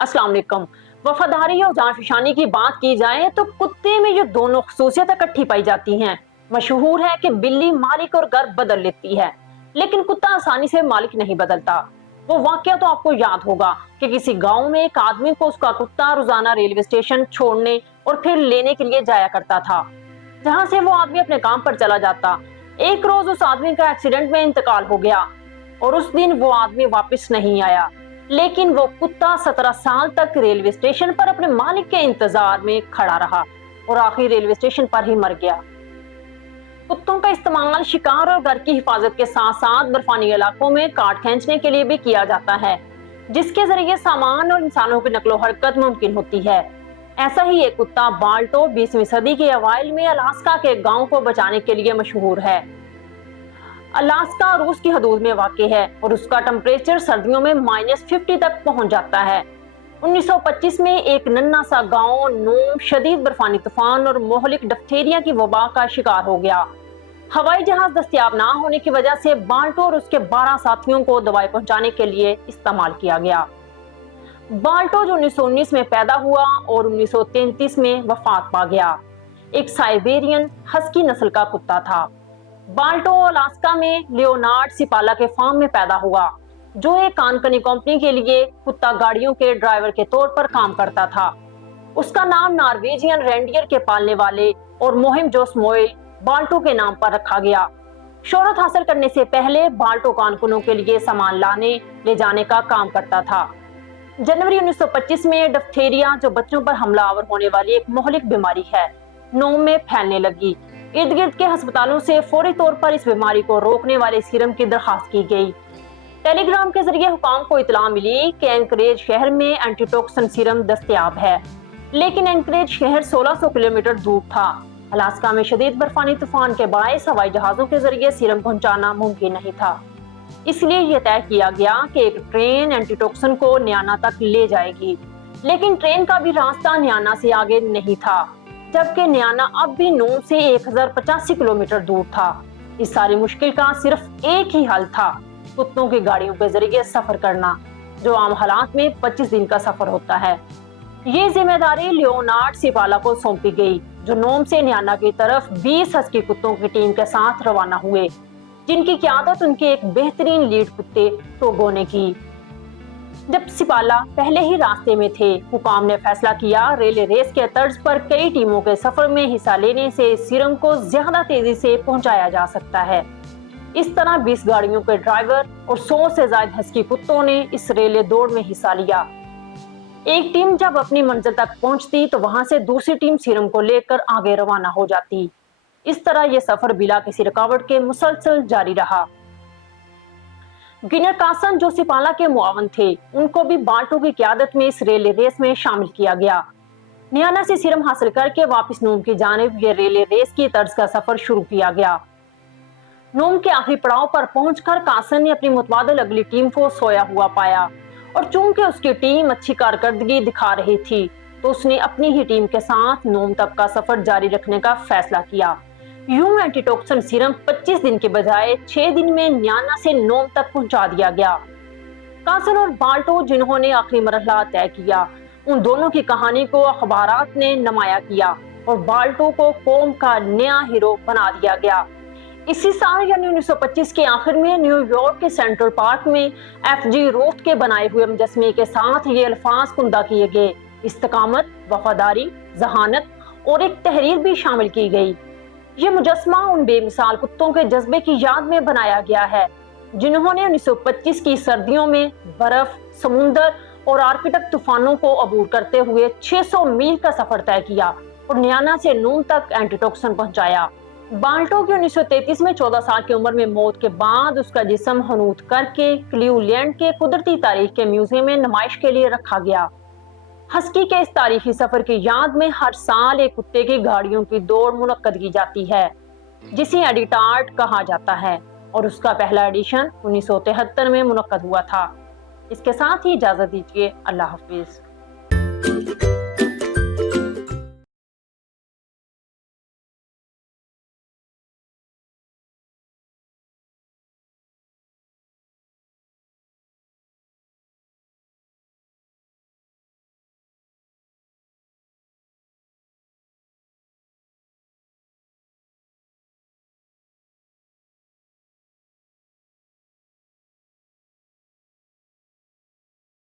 अस्सलाम वालेकुम। वफादारी और जानफशानी की बात की जाए तो कुत्ते में ये दोनों खसूसियत इकट्ठी पाई जाती हैं। मशहूर है कि बिल्ली मालिक और घर बदल लेती है, लेकिन कुत्ता आसानी से मालिक नहीं बदलता। वो वाकया तो आपको याद होगा कि किसी गांव में एक आदमी को उसका कुत्ता रोजाना रेलवे स्टेशन छोड़ने और फिर लेने के लिए जाया करता था, जहां से वो आदमी अपने काम पर चला जाता। एक रोज उस आदमी का एक्सीडेंट में इंतकाल हो गया और उस दिन वो आदमी वापस नहीं आया, लेकिन वो कुत्ता 17 साल तक रेलवे स्टेशन पर अपने मालिक के इंतजार में खड़ा रहा और आखिर रेलवे स्टेशन पर ही मर गया। कुत्तों का इस्तेमाल शिकार और घर की हिफाजत के साथ साथ बर्फानी इलाकों में काट खींचने के लिए भी किया जाता है, जिसके जरिए सामान और इंसानों की नकलो हरकत मुमकिन होती है। ऐसा ही एक कुत्ता बाल्टो 20वीं सदी के अवाइल में अलास्का के गांव को बचाने के लिए मशहूर है। अलास्का रूस की हदूद में वाक़ है और उसका टेम्परेचर सर्दियों में -50 तक पहुंच जाता है। 1925 में एक नन्हा सा गांव नोम शदीद बर्फानी तूफान और मोहलिक डिप्थीरिया की वबा का शिकार हो गया। हवाई जहाज दस्तयाब ना होने की वजह से बाल्टो और उसके 12 साथियों को दवाई पहुंचाने के लिए इस्तेमाल किया गया। बाल्टो जो 1919 में पैदा हुआ और 1933 में वफात पा गया, एक साइबेरियन हस्की नस्ल का कुत्ता था। बाल्टो अलास्का में लियोनार्ड सिपाला के फार्म में पैदा हुआ, जो एक कानकनी कंपनी के लिए कुत्ता गाड़ियों के ड्राइवर के तौर पर काम करता था। उसका नाम नॉर्वेजियन रेंडियर के पालने वाले और मुहिम जोस मोइल बाल्टो के नाम पर रखा गया। शोहरत हासिल करने से पहले बाल्टो कानकुनों के लिए सामान लाने ले जाने का काम करता था। जनवरी 1925 में डिप्थीरिया, जो बच्चों पर हमलावर होने वाली एक मोहलिक बीमारी है, नोम में फैलने लगी। इर्द गिर्द के अस्पतालों से फौरी तौर पर इस बीमारी को रोकने वाले सीरम की दरखास्त की गई। टेलीग्राम के जरिए हुकाम को इतला मिली कि एंकरेज शहर में एंटीटॉक्सिन सीरम दस्तयाब है, लेकिन एंकरेज शहर 1600 किलोमीटर दूर था। अलास्का में शदीद बर्फानी तूफान के बायस हवाई जहाजों के जरिए सीरम पहुंचाना मुमकिन नहीं था। इसलिए यह तय किया गया कि एक ट्रेन एंटीटॉक्सिन को न्याना तक ले जाएगी, लेकिन ट्रेन का भी रास्ता न्याना से आगे नहीं था, जबकि न्याना अब भी नोम से 1085 किलोमीटर दूर था। इस सारी मुश्किल का सिर्फ एक ही हल था, कुत्तों की गाड़ियों के जरिए सफर करना, जो आम हालात में 25 दिन का सफर होता है। ये जिम्मेदारी लियोनार्ड सिपाला को सौंपी गई, जो नोम से न्याना की तरफ 20 हस्की कुत्तों की टीम के साथ रवाना हुए, जिनकी क़यादत उनके एक बेहतरीन लीड कुत्ते टोगो ने की। जब सिपाला पहले ही रास्ते में थे, हुकाम ने फैसला किया रेले रेस के तर्ज पर कई टीमों के सफर में हिस्सा लेने से सीरम को ज्यादा तेजी से पहुंचाया जा सकता है। इस तरह 20 गाड़ियों के ड्राइवर और 100 से ज्यादा हस्की कुत्तों ने इस रेले दौड़ में हिस्सा लिया। एक टीम जब अपनी मंजिल तक पहुंचती तो वहां से दूसरी टीम सीरम को लेकर आगे रवाना हो जाती। इस तरह यह सफर बिला किसी रुकावट के मुसलसल जारी रहा। गिनर कासन, जो सिपाला के मुआवन थे, उनको भी बाल्टो की क़यादत में इस रेले रेस में शामिल किया गया। न्याना से सीरम हासिल करके वापस नोम की जानिब ये रेले रेस की तर्ज का सफर शुरू किया गया। नोम के आखिरी पड़ाव पर पहुंचकर कासन ने अपनी मुतबादिल अगली टीम को सोया हुआ पाया, और चूंकि उसकी टीम अच्छी कारकर्दगी दिखा रही थी, तो उसने अपनी ही टीम के साथ नोम तक का सफर जारी रखने का फैसला किया। यूं एंटीटॉक्सिन सीरम 25 दिन के बजाय 6 दिन में न्याना से नोम तक पहुंचा दिया गया। कासन और बाल्टो, जिन्होंने आखिरी मरहला तय किया, उन दोनों की कहानी को अखबारात ने नुमाया किया और बाल्टो को कौम का नया हीरो बना दिया गया। इसी साल यानी 1925 के आखिर में न्यूयॉर्क के सेंट्रल पार्क में FG रोथ के बनाए हुए मुजस्मे के साथ ये अल्फाज कुंदा किए गए, इस्तकामत, वफादारी, जहानत और एक तहरीर भी शामिल की गई। ये मुजस्मा उन बेमिसाल कुत्तों के जज्बे की याद में बनाया गया है, जिन्होंने 1925 की सर्दियों में बर्फ, समुंदर और आर्कटिक तूफानों को अबूर करते हुए 600 मील का सफर तय किया और न्याना से नून तक एंटीटॉक्सिन पहुंचाया। बाल्टो की 1933 में 14 साल की उम्र में मौत के बाद उसका जिस्म हनूत करके क्लीवलैंड के कुदरती तारीख के म्यूजियम में नुमाइश के लिए रखा गया। हस्की के इस तारीखी सफर की याद में हर साल एक कुत्ते की गाड़ियों की दौड़ मुनक्कद की जाती है, जिसे एडिटार्ड कहा जाता है, और उसका पहला एडिशन 1973 में मुनक्कद हुआ था। इसके साथ ही इजाजत दीजिए। अल्लाह हाफिज।